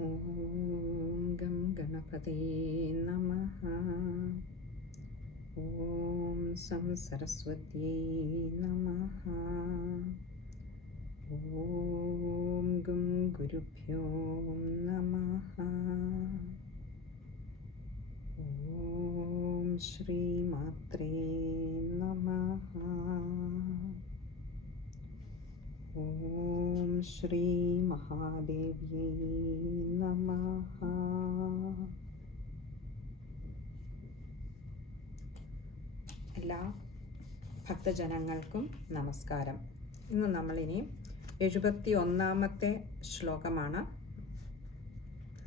ഓം gum ഗണപതയേ നമഃ. ഓം some സരസ്വത്യൈ നമഃ. ഓം gum ഗുരുഭ്യോ നമഃ. ഓം ശ്രീ മാത്രേ നമഃ. ഓം ശ്രീ മഹാദേവ്യൈ നമഃ. എല്ലാ ഭക്തജനങ്ങൾക്കും നമസ്കാരം. ഇന്ന് നമ്മളിനി 71-ാമത്തെ ശ്ലോകമാണ്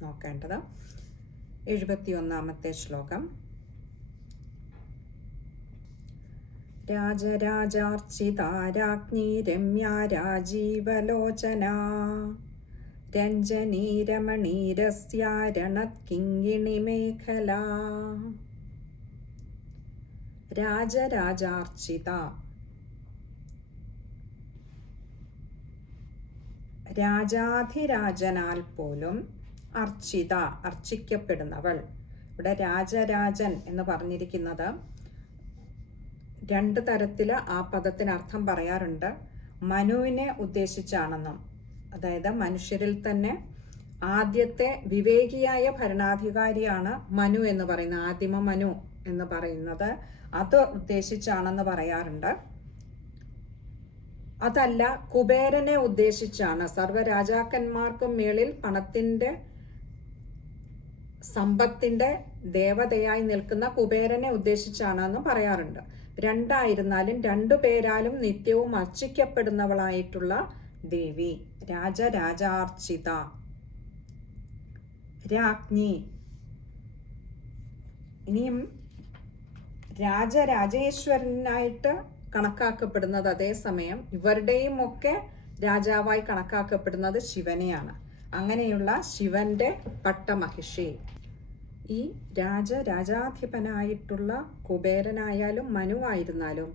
നോക്കേണ്ടത്. 71-ാമത്തെ ശ്ലോകം. രാജരാജാർച്ചിതാരാജ്ഞി രമ്യാ രാജീവലോചനാ രഞ്ജനീ രമണീരസ്യാ രണത്കിങ്ങിണി മേഖലാ. രാജരാജാർച്ചിത, രാജാധിരാജനാൽ പോലും അർച്ചിത, അർച്ചിക്കപ്പെടുന്നവൾ. ഇവിടെ രാജരാജൻ എന്ന് പറഞ്ഞിരിക്കുന്നത് രണ്ട് തരത്തിൽ ആ പദത്തിന് അർത്ഥം പറയാറുണ്ട്. മനുവിനെ ഉദ്ദേശിച്ചാണെന്നും, അതായത് മനുഷ്യരിൽ തന്നെ ആദ്യത്തെ വിവേകിയായ ഭരണാധികാരിയാണ് മനു എന്ന് പറയുന്നത്, ആദിമ മനു എന്ന് പറയുന്നത്, അത് ഉദ്ദേശിച്ചാണെന്ന് പറയാറുണ്ട്. അതല്ല, കുബേരനെ ഉദ്ദേശിച്ചാണ്, സർവ്വരാജാക്കന്മാർക്കും മേളിൽ പണത്തിൻ്റെ സമ്പത്തിന്റെ ദേവതയായി നിൽക്കുന്ന കുബേരനെ ഉദ്ദേശിച്ചാണെന്ന് പറയാറുണ്ട്. രണ്ടായിരുന്നാലും രണ്ടുപേരാലും നിത്യവും അർച്ചിക്കപ്പെടുന്നവളായിട്ടുള്ള ദേവി രാജരാജാർച്ചിത. രാജ്ഞി, ഇനിയും രാജരാജേശ്വരനായിട്ട് കണക്കാക്കപ്പെടുന്നത്, അതേസമയം ഇവരുടെയും ഒക്കെ രാജാവായി കണക്കാക്കപ്പെടുന്നത് ശിവനെയാണ്. അങ്ങനെയുള്ള ശിവന്റെ പട്ടമഹിഷി. ഈ രാജാധിപനായിട്ടുള്ള കുബേരനായാലും മനുവായിരുന്നാലും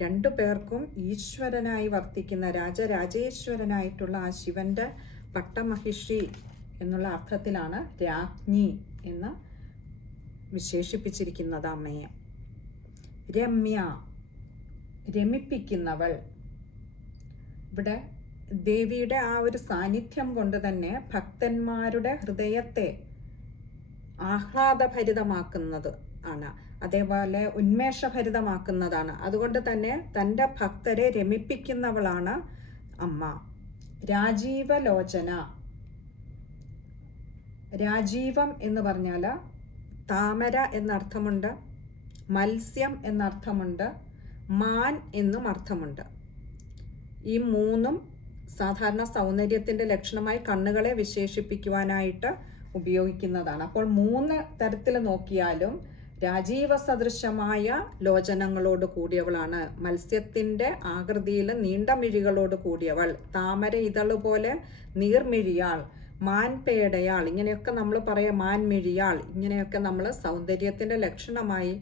രണ്ടു പേർക്കും ഈശ്വരനായി വർത്തിക്കുന്ന രാജരാജേശ്വരനായിട്ടുള്ള ആ ശിവന്റെ പട്ടമഹിഷി എന്നുള്ള അർത്ഥത്തിലാണ് രാജ്ഞി എന്ന് വിശേഷിപ്പിച്ചിരിക്കുന്നത് അമ്മയെ. രമ്യ, രമിപ്പിക്കുന്നവൾ. ഇവിടെ ദേവിയുടെ ആ ഒരു സാന്നിധ്യം കൊണ്ട് തന്നെ ഭക്തന്മാരുടെ ഹൃദയത്തെ ആഹ്ലാദഭരിതമാക്കുന്നത് ആണ്, അതേപോലെ ഉന്മേഷഭരിതമാക്കുന്നതാണ്. അതുകൊണ്ട് തന്നെ തൻ്റെ ഭക്തരെ രമിപ്പിക്കുന്നവളാണ് അമ്മ. രാജീവലോചന, രാജീവം എന്ന് പറഞ്ഞാൽ താമര എന്നർത്ഥമുണ്ട്, മത്സ്യം എന്നർത്ഥമുണ്ട്, മാൻ എന്നും അർത്ഥമുണ്ട്. ഈ മൂന്നും സാധാരണ സൗന്ദര്യത്തിൻ്റെ ലക്ഷണമായി കണ്ണുകളെ വിശേഷിപ്പിക്കുവാനായിട്ട് ഉപയോഗിക്കുന്നതാണ്. അപ്പോൾ മൂന്ന് തരത്തിൽ നോക്കിയാലും രാജീവ സദൃശമായ ലോചനങ്ങളോട് കൂടിയവളാണ്. മത്സ്യത്തിൻ്റെ ആകൃതിയിൽ നീണ്ട മിഴികളോട് കൂടിയവൾ, താമര ഇതളുപോലെ നീർമിഴിയാൾ, മാൻപേടയാൾ, ഇങ്ങനെയൊക്കെ നമ്മൾ പറയാം, മാൻമിഴിയാൾ, ഇങ്ങനെയൊക്കെ നമ്മൾ സൗന്ദര്യത്തിൻ്റെ ലക്ഷണമായി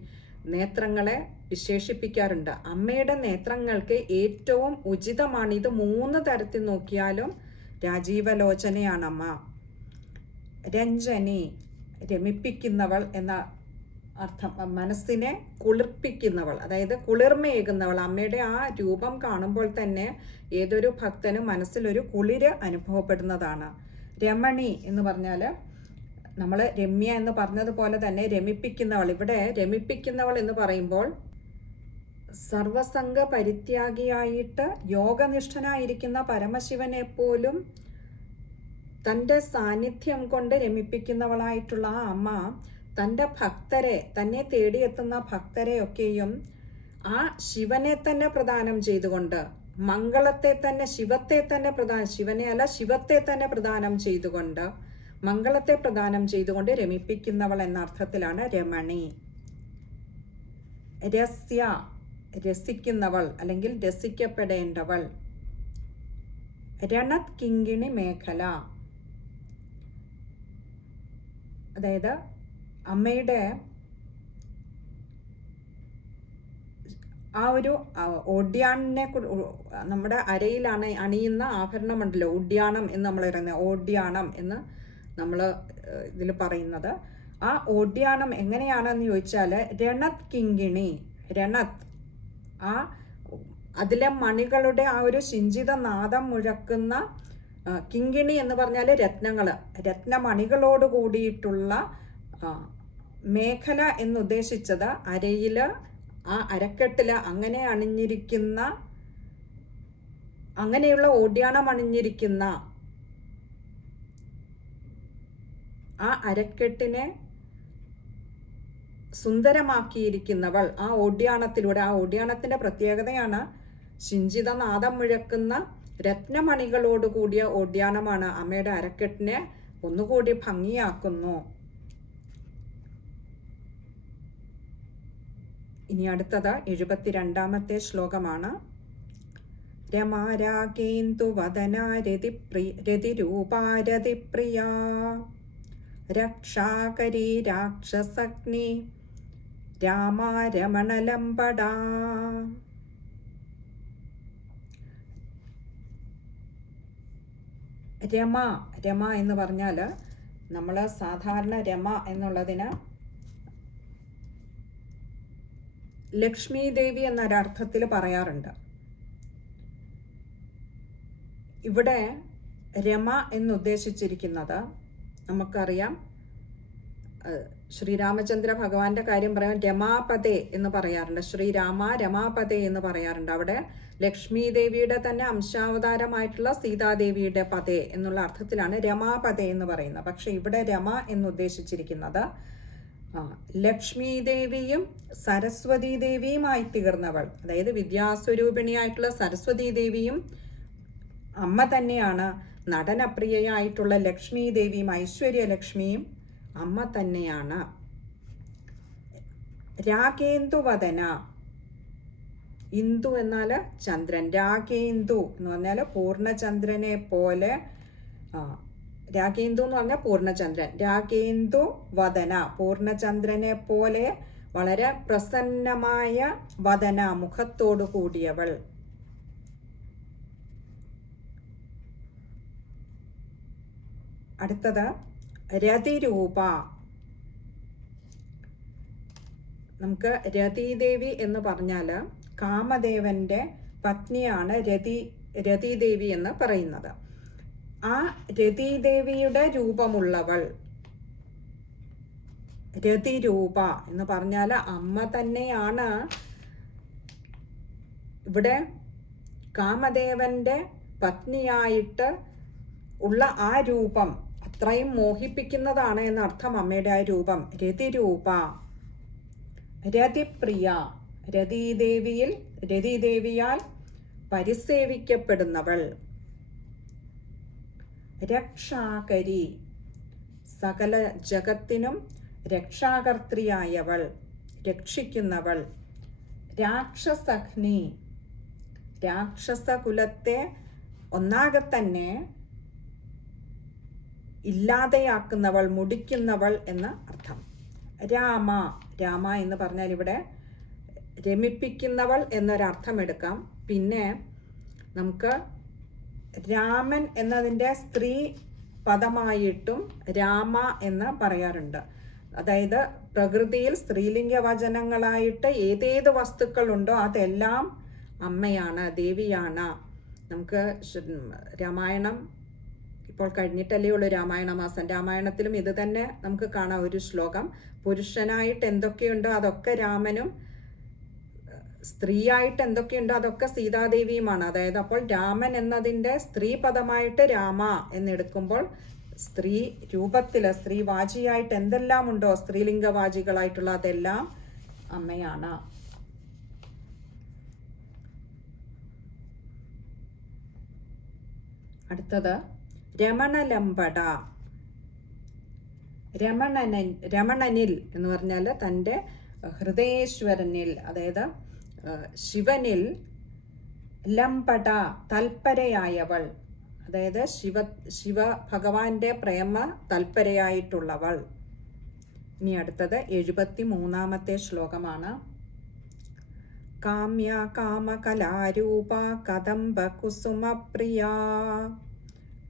നേത്രങ്ങളെ വിശേഷിപ്പിക്കാറുണ്ട്. അമ്മയുടെ നേത്രങ്ങൾക്ക് ഏറ്റവും ഉചിതമാണ്. ഇത് മൂന്ന് തരത്തിൽ നോക്കിയാലും രാജീവലോചനയാണ് അമ്മ. രഞ്ജനി, രമിപ്പിക്കുന്നവൾ എന്ന അർത്ഥം, മനസ്സിനെ കുളിർപ്പിക്കുന്നവൾ, അതായത് കുളിർമയേകുന്നവൾ. അമ്മയുടെ ആ രൂപം കാണുമ്പോൾ തന്നെ ഏതൊരു ഭക്തനും മനസ്സിലൊരു കുളിര് അനുഭവപ്പെടുന്നതാണ്. രമണി എന്ന് പറഞ്ഞാൽ നമ്മൾ രമ്യ എന്ന് പറഞ്ഞതുപോലെ തന്നെ രമിപ്പിക്കുന്നവൾ. ഇവിടെ രമിപ്പിക്കുന്നവൾ എന്ന് പറയുമ്പോൾ സർവസംഗ പരിത്യാഗിയായിട്ട് യോഗനിഷ്ഠനായിരിക്കുന്ന പരമശിവനെ പോലും തൻ്റെ സാന്നിധ്യം കൊണ്ട് രമിപ്പിക്കുന്നവളായിട്ടുള്ള ആ അമ്മ തൻ്റെ ഭക്തരെ, തന്നെ തേടിയെത്തുന്ന ഭക്തരെയൊക്കെയും ആ ശിവനെ തന്നെ പ്രദാനം ചെയ്തുകൊണ്ട്, മംഗളത്തെ തന്നെ, ശിവനെ അല്ല ശിവത്തെ തന്നെ പ്രദാനം ചെയ്തുകൊണ്ട്, മംഗളത്തെ പ്രദാനം ചെയ്തുകൊണ്ട് രമിപ്പിക്കുന്നവൾ എന്ന അർത്ഥത്തിലാണ് രമണി. രസ്യ, രസിക്കുന്നവൾ അല്ലെങ്കിൽ രസിക്കപ്പെടേണ്ടവൾ. രണത്കിങ്ങിണി മേഖല, അതായത് അമ്മയുടെ ആ ഒരു ഓഡ്യാണിനെ, നമ്മുടെ അരയിലാണ് അണിയുന്ന ആഭരണമുണ്ടല്ലോ, ഓഡ്യാണം എന്ന് നമ്മൾ പറയുന്നത്, ഓഡ്യാണം എന്ന് നമ്മൾ ഇതിൽ പറയുന്നത്. ആ ഓഡ്യാണം എങ്ങനെയാണെന്ന് ചോദിച്ചാൽ രണത് കിങ്കിണി, രണത് ആ അതിലെ മണികളുടെ ആ ഒരു ശിഞ്ചിത നാദം മുഴക്കുന്ന, കിങ്കിണി എന്ന് പറഞ്ഞാൽ രത്നങ്ങൾ, രത്നമണികളോട് കൂടിയിട്ടുള്ള മേഖല എന്നുദ്ദേശിച്ചത് അരയിൽ, ആ അരക്കെട്ടിൽ അങ്ങനെ അണിഞ്ഞിരിക്കുന്ന, അങ്ങനെയുള്ള ഓഡ്യാണം അണിഞ്ഞിരിക്കുന്ന ആ അരക്കെട്ടിനെ സുന്ദരമാക്കിയിരിക്കുന്നവൾ ആ ഓഡ്യാണത്തിലൂടെ. ആ ഓഡ്യാണത്തിൻ്റെ പ്രത്യേകതയാണ് ശിഞ്ചിത നാദം മുഴക്കുന്ന രത്നമണികളോട് കൂടിയ ഓഡ്യാണമാണ്. അമ്മയുടെ അരക്കെട്ടിനെ ഒന്നുകൂടി ഭംഗിയാക്കുന്നു. ഇനി അടുത്തത് 72ാമത്തെ ശ്ലോകമാണ്. രതിരൂപാരതിപ്രിയ രക്ഷാകരീ രാക്ഷസഗ്നി രാമാരമണലംബടാ. രമ, രമ എന്ന് പറഞ്ഞാൽ നമ്മൾ സാധാരണ രമ എന്നുള്ളതിന് ലക്ഷ്മി ദേവി എന്നൊരർത്ഥത്തിൽ പറയാറുണ്ട്. ഇവിടെ രമ എന്നുദ്ദേശിച്ചിരിക്കുന്നത് നമുക്കറിയാം, ശ്രീരാമചന്ദ്ര ഭഗവാന്റെ കാര്യം പറയാൻ രമാപതേ എന്ന് പറയാറുണ്ട്. ശ്രീരാമ രമാപതേ എന്ന് പറയാറുണ്ട്. അവിടെ ലക്ഷ്മി ദേവിയുടെ തന്നെ അംശാവതാരമായിട്ടുള്ള സീതാദേവിയുടെ പതേ എന്നുള്ള അർത്ഥത്തിലാണ് രമാപതേ എന്ന് പറയുന്നത്. പക്ഷെ ഇവിടെ രമ എന്നുദ്ദേശിച്ചിരിക്കുന്നത് ലക്ഷ്മി ദേവിയും സരസ്വതി ദേവിയുമായി തീർന്നവൾ, അതായത് വിദ്യാസ്വരൂപിണിയായിട്ടുള്ള സരസ്വതി ദേവിയും അമ്മ തന്നെയാണ്. നടനപ്രിയയായിട്ടുള്ള ലക്ഷ്മി ദേവിയും ഐശ്വര്യലക്ഷ്മിയും അമ്മ തന്നെയാണ്. രാഗേന്ദുവദന, ഇന്ദു എന്നാൽ ചന്ദ്രൻ, രാഗേന്ദു എന്ന് പറഞ്ഞാൽ പൂർണ്ണചന്ദ്രനെ പോലെ, രാഗേന്ദു എന്ന് പറഞ്ഞാൽ പൂർണ്ണചന്ദ്രൻ, രാഗേന്ദു വദന പൂർണ്ണചന്ദ്രനെ പോലെ വളരെ പ്രസന്നമായ വദന മുഖത്തോടു കൂടിയവൾ. അടുത്തത് രതിരൂപ. നമുക്ക് രതിദേവി എന്ന് പറഞ്ഞാൽ കാമദേവന്റെ പത്നിയാണ് രതിദേവി എന്ന് പറയുന്നത്. ആ രതിദേവിയുടെ രൂപമുള്ളവൾ രതിരൂപ എന്ന് പറഞ്ഞാൽ അമ്മ തന്നെയാണ്. ഇവിടെ കാമദേവന്റെ പത്നിയായിട്ട് ഉള്ള ആ രൂപം അത്രയും മോഹിപ്പിക്കുന്നതാണ് എന്നർത്ഥം അമ്മയുടെ ആ രൂപം. രതിരൂപ, രതിപ്രിയ, രതിദേവിയാൽ പരിസേവിക്കപ്പെടുന്നവൾ. രക്ഷാകരി, സകല ജഗത്തിനും രക്ഷാകർത്രിയായവൾ, രക്ഷിക്കുന്നവൾ. രാക്ഷസഗ്നി, രാക്ഷസകുലത്തെ ഒന്നാകെ തന്നെ ഇല്ലാതെയാക്കുന്നവൾ, മുടിക്കുന്നവൾ എന്ന അർത്ഥം. രാമ, രാമ എന്ന് പറഞ്ഞാൽ ഇവിടെ രമിപ്പിക്കുന്നവൾ എന്നൊരർത്ഥം എടുക്കാം. പിന്നെ നമുക്ക് രാമൻ എന്നതിൻ്റെ സ്ത്രീ പദമായിട്ടും രാമ എന്ന് പറയാറുണ്ട്. അതായത് പ്രകൃതിയിൽ സ്ത്രീലിംഗ വചനങ്ങളായിട്ട് ഏതേത് വസ്തുക്കളുണ്ടോ അതെല്ലാം അമ്മയാണ്, ദേവിയാണ്. നമുക്ക് രാമായണം ഇപ്പോൾ കഴിഞ്ഞിട്ടല്ലേ ഉള്ളൂ രാമായണ മാസം. രാമായണത്തിലും ഇത് തന്നെ നമുക്ക് കാണാം ഒരു ശ്ലോകം. പുരുഷനായിട്ട് എന്തൊക്കെയുണ്ടോ അതൊക്കെ രാമനും, സ്ത്രീയായിട്ട് എന്തൊക്കെയുണ്ടോ അതൊക്കെ സീതാദേവിയുമാണ്. അതായത് അപ്പോൾ രാമൻ എന്നതിൻ്റെ സ്ത്രീ പദമായിട്ട് രാമ എന്നെടുക്കുമ്പോൾ സ്ത്രീ രൂപത്തിൽ സ്ത്രീവാചിയായിട്ട് എന്തെല്ലാം ഉണ്ടോ സ്ത്രീലിംഗവാചികളായിട്ടുള്ള അതെല്ലാം അമ്മയാണ്. അടുത്തത് രമണലംബട. രമണനിൽ എന്ന് പറഞ്ഞാൽ തൻ്റെ ഹൃദയേശ്വരനിൽ, അതായത് ശിവനിൽ, ലംബട തൽപരയായവൾ, അതായത് ശിവ ഭഗവാന്റെ പ്രേമ തൽപരയായിട്ടുള്ളവൾ. ഇനി അടുത്തത് 73ാമത്തെ ശ്ലോകമാണ്. കാമ്യ കാമകലാരൂപ കദംബ കുസുമപ്രിയ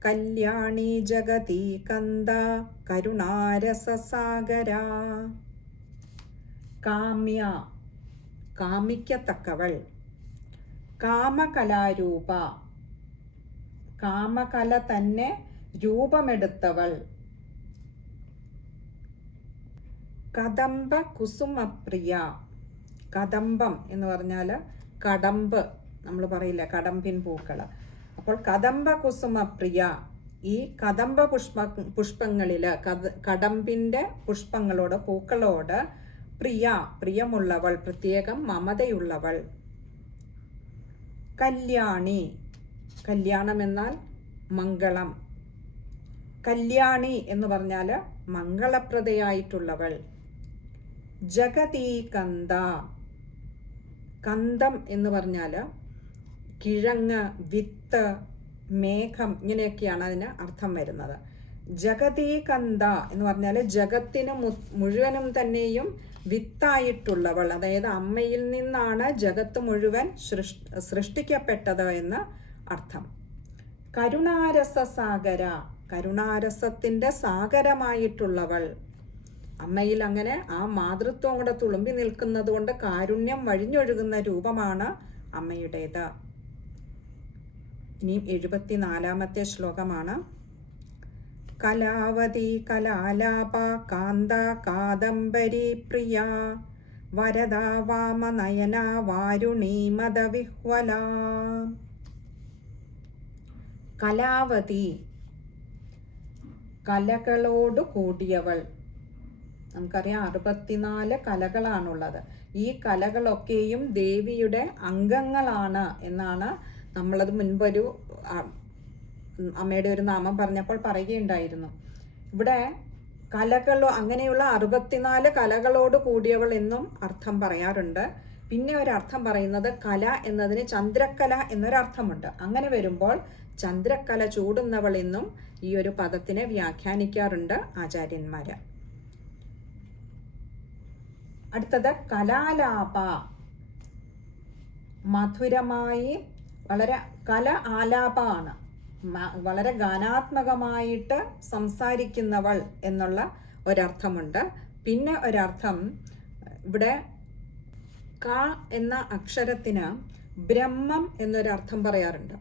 കല്യാണി ജഗതി കന്ദ കരുണാരസസാഗര. കാമ്യ, കാമിക്കത്തക്കവൾ. കാമകലാരൂപ, കാമകല തന്നെ രൂപമെടുത്തവൾ. കദംബ കുസുമപ്രിയ. കദംബം എന്ന് പറഞ്ഞാൽ കടമ്പ്, നമ്മൾ പറയില്ല കടമ്പിൻ പൂക്കൾ. അപ്പോൾ കദംബ കുസുമപ്രിയ, ഈ കദംബ പുഷ്പങ്ങളിൽ കടമ്പിൻ്റെ പുഷ്പങ്ങളോട് പൂക്കളോട് പ്രിയ, പ്രിയമുള്ളവൾ, പ്രത്യേകം മമതയുള്ളവൾ. കല്യാണി, കല്യാണം എന്നാൽ മംഗളം. കല്യാണി എന്ന് പറഞ്ഞാൽ മംഗളപ്രദയായിട്ടുള്ളവൾ. ജഗതി കന്ദ, കന്ദം എന്ന് പറഞ്ഞാൽ കിഴങ്ങ്, വിത്ത്, മേഘം, ഇങ്ങനെയൊക്കെയാണ് അതിന് അർത്ഥം വരുന്നത്. ജഗതി കന്ദ എന്ന് പറഞ്ഞാൽ ജഗത്തിന് മുഴുവനും തന്നെയും വിത്തായിട്ടുള്ളവൾ, അതായത് അമ്മയിൽ നിന്നാണ് ജഗത്ത് മുഴുവൻ സൃഷ്ടിക്കപ്പെട്ടത് എന്ന് അർത്ഥം. കരുണാരസസാഗര, കരുണാരസത്തിൻ്റെ സാഗരമായിട്ടുള്ളവൾ. അമ്മയിൽ അങ്ങനെ ആ മാതൃത്വം കൂടെ തുളുമ്പി നിൽക്കുന്നത് കൊണ്ട് കാരുണ്യം വഴിഞ്ഞൊഴുകുന്ന രൂപമാണ് അമ്മയുടേത്. ഇനിയും 74-ാമത്തെ ശ്ലോകമാണ്. കലാവതി കലാലാപ കാന്ത കാദംബരി പ്രിയ വരദ വാമനയന വാരുണീ മദവിഹ്വല. കലാവതി, കലകളോട് കൂടിയവൾ. നമുക്കറിയാം 64 കലകളാണുള്ളത്. ഈ കലകളൊക്കെയും ദേവിയുടെ അംഗങ്ങളാണ് എന്നാണ് നമ്മളത് മുൻപൊരു അമ്മയുടെ ഒരു നാമം പറഞ്ഞപ്പോൾ പറയുകയുണ്ടായിരുന്നു. ഇവിടെ കലകളോ അങ്ങനെയുള്ള 64 കലകളോട് കൂടിയവൾ എന്നും അർത്ഥം പറയാറുണ്ട്. പിന്നെ ഒരർത്ഥം പറയുന്നത് കല എന്നതിന് ചന്ദ്രക്കല എന്നൊരർത്ഥമുണ്ട്. അങ്ങനെ വരുമ്പോൾ ചന്ദ്രക്കല ചൂടുന്നവൾ എന്നും ഈ ഒരു പദത്തിനെ വ്യാഖ്യാനിക്കാറുണ്ട് ആചാര്യന്മാർ. അടുത്തത് കലാലാപ, മധുരമായി വളരെ കല ആലാപമാണ്, വളരെ ഗാനാത്മകമായിട്ട് സംസാരിക്കുന്നവൾ എന്നുള്ള ഒരർത്ഥമുണ്ട്. പിന്നെ ഒരർത്ഥം ഇവിടെ ക എന്ന അക്ഷരത്തിന് ബ്രഹ്മം എന്നൊരർത്ഥം പറയാറുണ്ട്.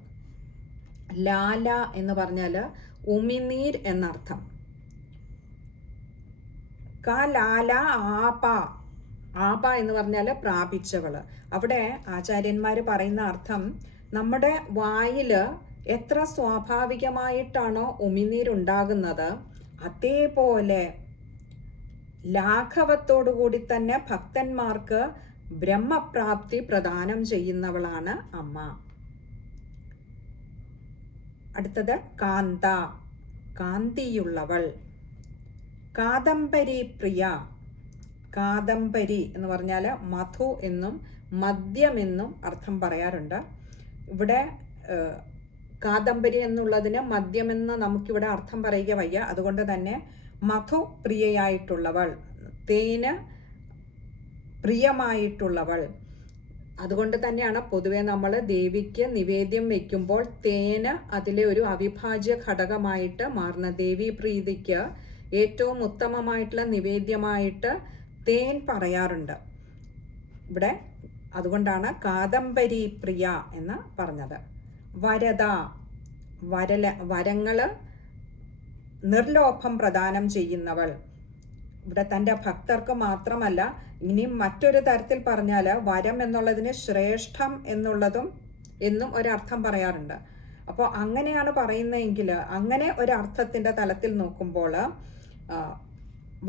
ലാല എന്ന് പറഞ്ഞാൽ ഉമിനീർ എന്നർത്ഥം. ക ലാല ആപ, ആപ എന്ന് പറഞ്ഞാൽ പ്രാപിച്ചവള്. അവിടെ ആചാര്യന്മാർ പറയുന്ന അർത്ഥം നമ്മുടെ വായിൽ എത്ര സ്വാഭാവികമായിട്ടാണോ ഉമിനീരുണ്ടാകുന്നത് അതേപോലെ ലാഘവത്തോടു കൂടി തന്നെ ഭക്തന്മാർക്ക് ബ്രഹ്മപ്രാപ്തി പ്രദാനം ചെയ്യുന്നവളാണ് അമ്മ. അടുത്തത് കാന്ത, കാന്തിയുള്ളവൾ. കാദംബരി പ്രിയ, കാദംബരി എന്ന് പറഞ്ഞാൽ മധു എന്നും മദ്യമെന്നും അർത്ഥം പറയാറുണ്ട്. ഇവിടെ കാദംബരി എന്നുള്ളതിന് മദ്യമെന്ന് നമുക്കിവിടെ അർത്ഥം പറയുക വയ്യ. അതുകൊണ്ട് തന്നെ മധു പ്രിയയായിട്ടുള്ളവൾ, തേന് പ്രിയമായിട്ടുള്ളവൾ. അതുകൊണ്ട് തന്നെയാണ് പൊതുവെ നമ്മൾ ദേവിക്ക് നിവേദ്യം വയ്ക്കുമ്പോൾ തേന് അതിലെ ഒരു അവിഭാജ്യ ഘടകമായിട്ട് മാറുന്ന. ദേവി പ്രീതിക്ക് ഏറ്റവും ഉത്തമമായിട്ടുള്ള നിവേദ്യമായിട്ട് തേൻ പറയാറുണ്ട് ഇവിടെ. അതുകൊണ്ടാണ് കാദംബരി പ്രിയ എന്ന് പറഞ്ഞത്. വരദ, വരങ്ങൾ നിർലോഭം പ്രദാനം ചെയ്യുന്നവൾ. ഇവിടെ തൻ്റെ ഭക്തർക്ക് മാത്രമല്ല, ഇനിയും മറ്റൊരു തരത്തിൽ പറഞ്ഞാൽ വരം എന്നുള്ളതിന് ശ്രേഷ്ഠം എന്നും ഒരർത്ഥം പറയാറുണ്ട്. അപ്പോൾ അങ്ങനെയാണ് പറയുന്നതെങ്കിൽ അങ്ങനെ ഒരർത്ഥത്തിൻ്റെ തലത്തിൽ നോക്കുമ്പോൾ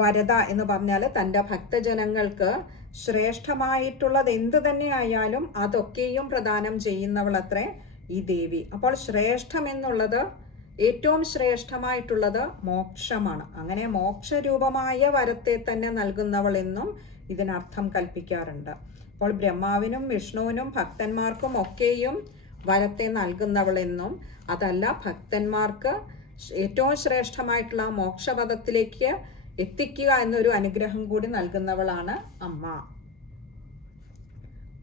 വരദ എന്ന് പറഞ്ഞാൽ തൻ്റെ ഭക്തജനങ്ങൾക്ക് ശ്രേഷ്ഠമായിട്ടുള്ളത് എന്ത് തന്നെ ആയാലും അതൊക്കെയും പ്രദാനം ചെയ്യുന്നവളത്രേ ഈ ദേവി. അപ്പോൾ ശ്രേഷ്ഠം എന്നുള്ളത്, ഏറ്റവും ശ്രേഷ്ഠമായിട്ടുള്ളത് മോക്ഷമാണ്. അങ്ങനെ മോക്ഷരൂപമായ വരത്തെ തന്നെ നൽകുന്നവൾ എന്നും ഇതിനർത്ഥം കൽപ്പിക്കാറുണ്ട്. അപ്പോൾ ബ്രഹ്മാവിനും വിഷ്ണുവിനും ഭക്തന്മാർക്കും ഒക്കെയും വരത്തെ നൽകുന്നവളെന്നും, അതല്ല ഭക്തന്മാർക്ക് ഏറ്റവും ശ്രേഷ്ഠമായിട്ടുള്ള മോക്ഷപദത്തിലേക്ക് എത്തിക്കുക എന്നൊരു അനുഗ്രഹം കൂടി നൽകുന്നവളാണ് അമ്മ.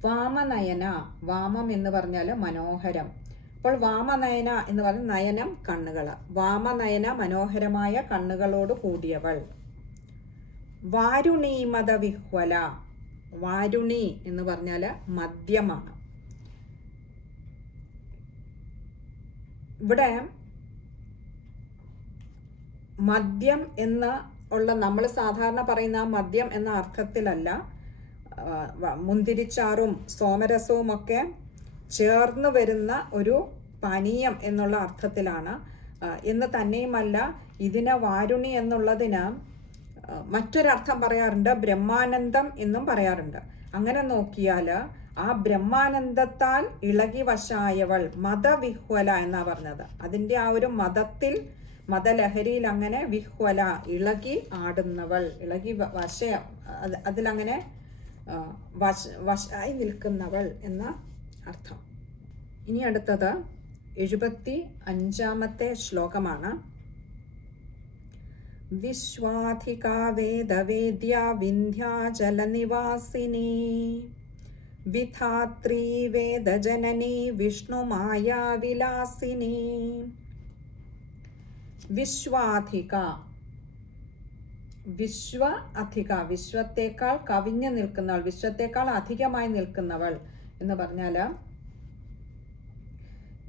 വാമനയന, വാമം എന്ന് പറഞ്ഞാൽ മനോഹരം. അപ്പോൾ വാമനയന എന്ന് പറഞ്ഞ നയനം കണ്ണുകൾ. വാമനയന മനോഹരമായ കണ്ണുകളോട് കൂടിയവൾ. വാരുണീമത വിഹ്വല. വാരുണി എന്ന് പറഞ്ഞാൽ മദ്യമാണ്. ഇവിടെ മദ്യം എന്ന് ഉള്ള നമ്മൾ സാധാരണ പറയുന്ന ആ മദ്യം എന്ന അർത്ഥത്തിലല്ല, മുന്തിരിച്ചാറും സോമരസവും ഒക്കെ ചേർന്ന് വരുന്ന ഒരു പാനീയം എന്നുള്ള അർത്ഥത്തിലാണ്. എന്ന് തന്നെയുമല്ല, ഇതിന് വാരുണി എന്നുള്ളതിന് മറ്റൊരർത്ഥം പറയാറുണ്ട്, ബ്രഹ്മാനന്ദം എന്നും പറയാറുണ്ട്. അങ്ങനെ നോക്കിയാൽ ആ ബ്രഹ്മാനന്ദത്താൽ ഇളകി വശായവൾ, മതവിഹ്വല എന്നാ പറഞ്ഞത്. അതിൻ്റെ ആ ഒരു മതലഹരിയിൽ അങ്ങനെ വിഹ്വല, ഇളകി ആടുന്നവൾ, ഇളകി അതിലങ്ങനെ വശായി നിൽക്കുന്നവൾ എന്ന അർത്ഥം. ഇനി അടുത്തത് 75-ാമത്തെ ശ്ലോകമാണ്. വിശ്വാധികാ വേദവേദ്യ വിന്ധ്യാചലനിവാസിനി വിധാത്രീ വേദജനനി വിഷ്ണുമായാവിലാസിനി. വിശ്വാധിക, വിശ്വത്തേക്കാൾ കവിഞ്ഞു നിൽക്കുന്നവൾ, വിശ്വത്തേക്കാൾ അധികമായി നിൽക്കുന്നവൾ എന്ന് പറഞ്ഞാൽ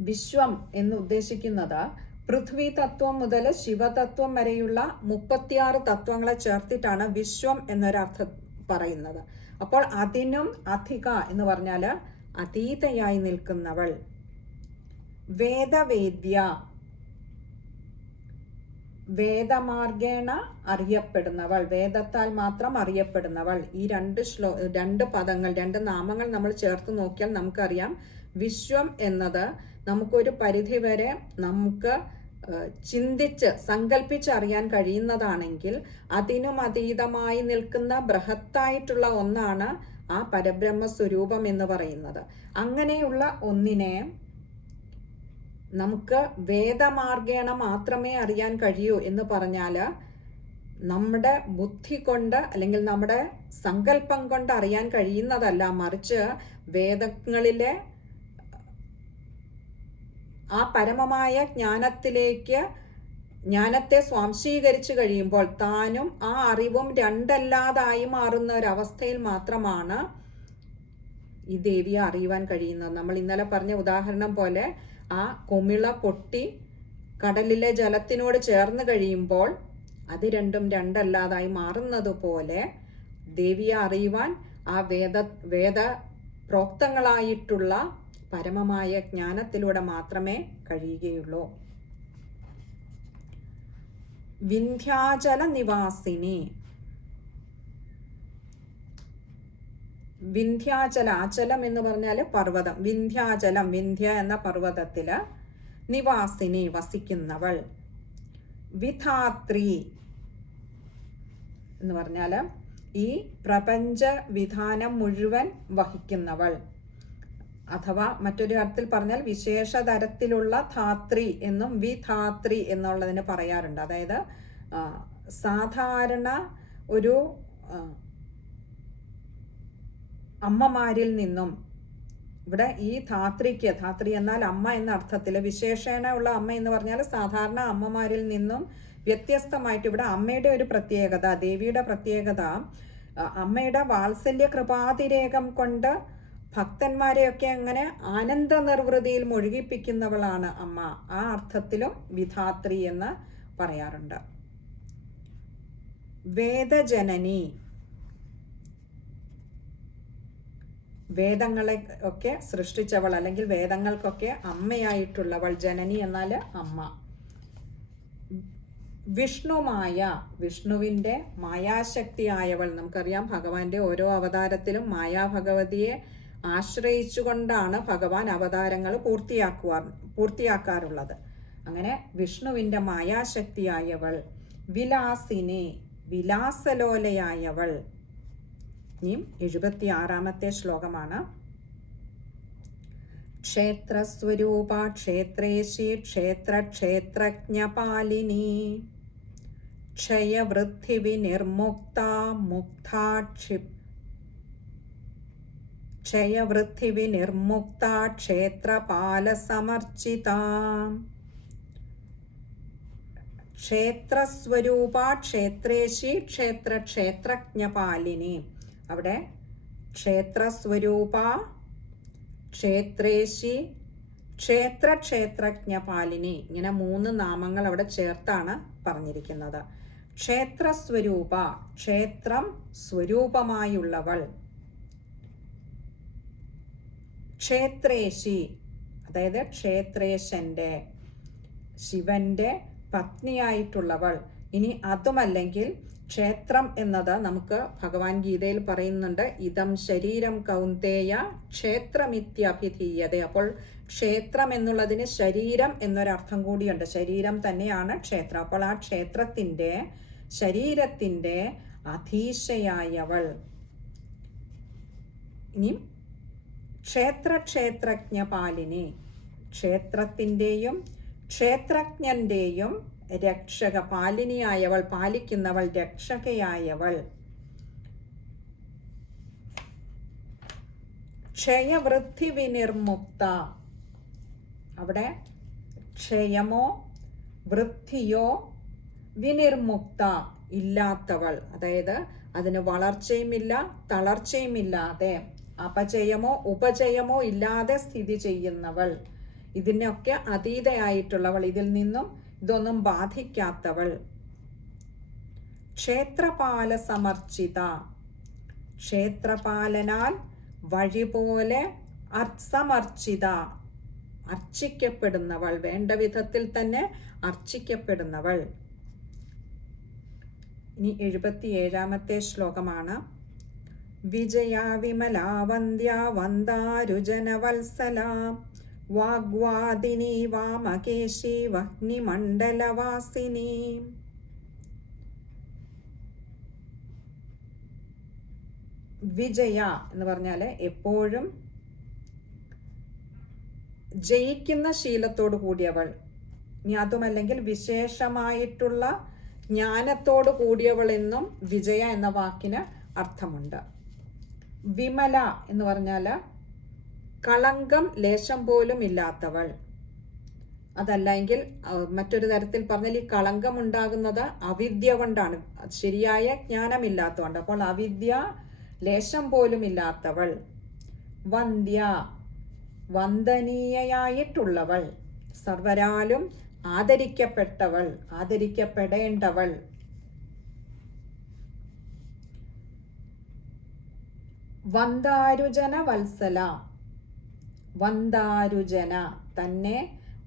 വിശ്വം എന്ന് ഉദ്ദേശിക്കുന്നത് പൃഥ്വി തത്വം മുതൽ ശിവതത്വം വരെയുള്ള 36 തത്വങ്ങളെ ചേർത്തിട്ടാണ് വിശ്വം എന്നൊരർത്ഥം പറയുന്നത്. അപ്പോൾ അതിനും അധിക എന്ന് പറഞ്ഞാൽ അതീതയായി നിൽക്കുന്നവൾ. വേദവേദ്യ, വേദമാർഗേണ അറിയപ്പെടുന്നവൾ, വേദത്താൽ മാത്രം അറിയപ്പെടുന്നവൾ. ഈ രണ്ട് പദങ്ങൾ, രണ്ട് നാമങ്ങൾ നമ്മൾ ചേർത്ത് നോക്കിയാൽ നമുക്കറിയാം, വിശ്വം എന്നത് നമുക്കൊരു പരിധിവരെ നമുക്ക് ചിന്തിച്ച് സങ്കല്പിച്ച് അറിയാൻ കഴിയുന്നതാണെങ്കിൽ അതിനും അതീതമായി നിൽക്കുന്ന ബൃഹത്തായിട്ടുള്ള ഒന്നാണ് ആ പരബ്രഹ്മ സ്വരൂപം എന്ന് പറയുന്നത്. അങ്ങനെയുള്ള ഒന്നിനെ നമുക്ക് വേദമാർഗേണ മാത്രമേ അറിയാൻ കഴിയൂ എന്ന് പറഞ്ഞാൽ നമ്മുടെ ബുദ്ധി കൊണ്ട് അല്ലെങ്കിൽ നമ്മുടെ സങ്കല്പം കൊണ്ട് അറിയാൻ കഴിയുന്നതല്ല, മറിച്ച് വേദങ്ങളിലെ ആ പരമമായ ജ്ഞാനത്തെ സ്വാംശീകരിച്ചു കഴിയുമ്പോൾ താനും ആ അറിവും രണ്ടല്ലാതായി മാറുന്ന ഒരവസ്ഥയിൽ മാത്രമാണ് ഈ ദേവിയെ അറിയുവാൻ കഴിയുന്നത്. നമ്മൾ ഇന്നലെ പറഞ്ഞ ഉദാഹരണം പോലെ ആ കുമിള പൊട്ടി കടലിലെ ജലത്തിനോട് ചേർന്ന് കഴിയുമ്പോൾ അത് രണ്ടും രണ്ടല്ലാതായി മാറുന്നത് പോലെ ദേവിയെ അറിയുവാൻ ആ വേദ പ്രോക്തങ്ങളായിട്ടുള്ള പരമമായ ജ്ഞാനത്തിലൂടെ മാത്രമേ കഴിയുകയുള്ളൂ. വിന്ധ്യാചല നിവാസിനി. വിന്ധ്യാചല, അചലം എന്ന് പറഞ്ഞാൽ പർവ്വതം. വിന്ധ്യാചലം, വിന്ധ്യ എന്ന പർവ്വതത്തില് നിവാസിനി, വസിക്കുന്നവൾ. വിധാത്രി എന്ന് പറഞ്ഞാൽ ഈ പ്രപഞ്ച വിധാനം മുഴുവൻ വഹിക്കുന്നവൾ. അഥവാ മറ്റൊരു അർത്ഥത്തിൽ പറഞ്ഞാൽ വിശേഷതരത്തിലുള്ള ധാത്രി എന്നും വിധാത്രി എന്നുള്ളതിന് പറയാറുണ്ട്. അതായത് സാധാരണ ഒരു അമ്മമാരിൽ നിന്നും, ഇവിടെ ഈ ധാത്രി എന്നാൽ അമ്മ എന്ന അർത്ഥത്തിൽ, വിശേഷേണ ഉള്ള അമ്മ എന്ന് പറഞ്ഞാൽ സാധാരണ അമ്മമാരിൽ നിന്നും വ്യത്യസ്തമായിട്ട് ഇവിടെ അമ്മയുടെ ഒരു പ്രത്യേകത, ദേവിയുടെ പ്രത്യേകത, അമ്മയുടെ വാത്സല്യ കൃപാതിരേകം കൊണ്ട് ഭക്തന്മാരെയൊക്കെ അങ്ങനെ ആനന്ദ നിർവൃതിയിൽ മുഴുകിപ്പിക്കുന്നവളാണ് അമ്മ. ആ അർത്ഥത്തിലും വിധാത്രി എന്ന് പറയാറുണ്ട്. വേദജനനി, വേദങ്ങളെ ഒക്കെ സൃഷ്ടിച്ചവൾ അല്ലെങ്കിൽ വേദങ്ങൾക്കൊക്കെ അമ്മയായിട്ടുള്ളവൾ. ജനനി എന്നാൽ അമ്മ. വിഷ്ണുമായ, വിഷ്ണുവിൻ്റെ മായാശക്തിയായവൾ. നമുക്കറിയാം ഭഗവാന്റെ ഓരോ അവതാരത്തിലും മായാഭഗവതിയെ ആശ്രയിച്ചുകൊണ്ടാണ് ഭഗവാൻ അവതാരങ്ങൾ പൂർത്തിയാക്കാറുള്ളത്. അങ്ങനെ വിഷ്ണുവിൻ്റെ മായാശക്തിയായവൾ. വിലാസിനി, വിലാസലോലയായവൾ. ഇനിയും 76-ാമത്തെ ശ്ലോകമാണ്. ക്ഷേത്രസ്വരൂപ ക്ഷേത്രേശി ക്ഷേത്രജ്ഞപാലിനി ക്ഷയവൃദ്ധി വിനിർമുക്ത ക്ഷയവൃദ്ധി വിനിർമുക്ത ക്ഷേത്രപാലസമർച്ചിത. ക്ഷേത്രസ്വരൂപ ക്ഷേത്രേശി ക്ഷേത്രജ്ഞപാലിനി. അവിടെ ക്ഷേത്രസ്വരൂപ ക്ഷേത്രേശി ക്ഷേത്രജ്ഞപാലിനി, ഇങ്ങനെ 3 നാമങ്ങൾ അവിടെ ചേർത്താണ് പറഞ്ഞിരിക്കുന്നത്. ക്ഷേത്രസ്വരൂപ, ക്ഷേത്രം സ്വരൂപമായുള്ളവൾ. ക്ഷേത്രേശി, അതായത് ക്ഷേത്രേശന്റെ, ശിവന്റെ പത്നിയായിട്ടുള്ളവൾ. ഇനി അതുമല്ലെങ്കിൽ ക്ഷേത്രം എന്നത് നമുക്ക് ഭഗവാൻ ഗീതയിൽ പറയുന്നുണ്ട്, ഇതം ശരീരം കൗന്ദേയ ക്ഷേത്രമിത്യഭിധീയത. അപ്പോൾ ക്ഷേത്രം എന്നുള്ളതിന് ശരീരം എന്നൊരർത്ഥം കൂടിയുണ്ട്. ശരീരം തന്നെയാണ് ക്ഷേത്രം. അപ്പോൾ ആ ക്ഷേത്രത്തിൻ്റെ, ശരീരത്തിൻ്റെ അധീശയായവൾ. ഇനി ക്ഷേത്രജ്ഞപാലിനി, ക്ഷേത്രത്തിൻ്റെയും ക്ഷേത്രജ്ഞന്റെയും രക്ഷക, പാലിനിയായവൾ, പാലിക്കുന്നവൾ, രക്ഷകയായവൾ. ക്ഷയവൃദ്ധി വിനിർമുക്ത, അവിടെ ക്ഷയമോ വൃദ്ധിയോ വിനിർമുക്ത ഇല്ലാത്തവൾ, അതായത് അതിന് വളർച്ചയുമില്ല തളർച്ചയുമില്ലാതെ, അപജയമോ ഉപജയമോ ഇല്ലാതെ സ്ഥിതി ചെയ്യുന്നവൾ, ഇതിനൊക്കെ അതീതയായിട്ടുള്ളവൾ, ഇതിൽ നിന്നും ഇതൊന്നും ബാധിക്കാത്തവൾ. ക്ഷേത്രപാല സമർച്ചിത, ക്ഷേത്രപാലനാൽ വഴി പോലെ സമർച്ചിത, അർച്ചിക്കപ്പെടുന്നവൾ, വേണ്ട വിധത്തിൽ തന്നെ അർച്ചിക്കപ്പെടുന്നവൾ. ഇനി 77-ാമത്തെ ശ്ലോകമാണ്. വിജയ വിമലാ വന്ദ്യ വന്ദാരുജനവത്സല വാഗ്വാദിനി വാമകേശി വഹ്നിമണ്ഡലവാസിനി. വിജയ എന്ന് പറഞ്ഞാൽ എപ്പോഴും ജയിക്കുന്ന ശീലത്തോടു കൂടിയവൾ. ഇനി അതുമല്ലെങ്കിൽ വിശേഷമായിട്ടുള്ള ജ്ഞാനത്തോടു കൂടിയവൾ എന്നും വിജയ എന്ന വാക്കിന് അർത്ഥമുണ്ട്. വിമല എന്ന് പറഞ്ഞാൽ കളങ്കം ലേശം പോലും ഇല്ലാത്തവൾ. അതല്ലെങ്കിൽ മറ്റൊരു തരത്തിൽ പറഞ്ഞാൽ ഈ കളങ്കം ഉണ്ടാകുന്നത് അവിദ്യ കൊണ്ടാണ്, ശരിയായ ജ്ഞാനമില്ലാത്തതുകൊണ്ട്. അപ്പോൾ അവിദ്യ ലേശം പോലും ഇല്ലാത്തവൾ. വന്ദ്യ, വന്ദനീയയായിട്ടുള്ളവൾ, സർവരാലും ആദരിക്കപ്പെട്ടവൾ, ആദരിക്കപ്പെടേണ്ടവൾ. വന്ദാരുജന വത്സല, വന്ദാരുജന തന്നെ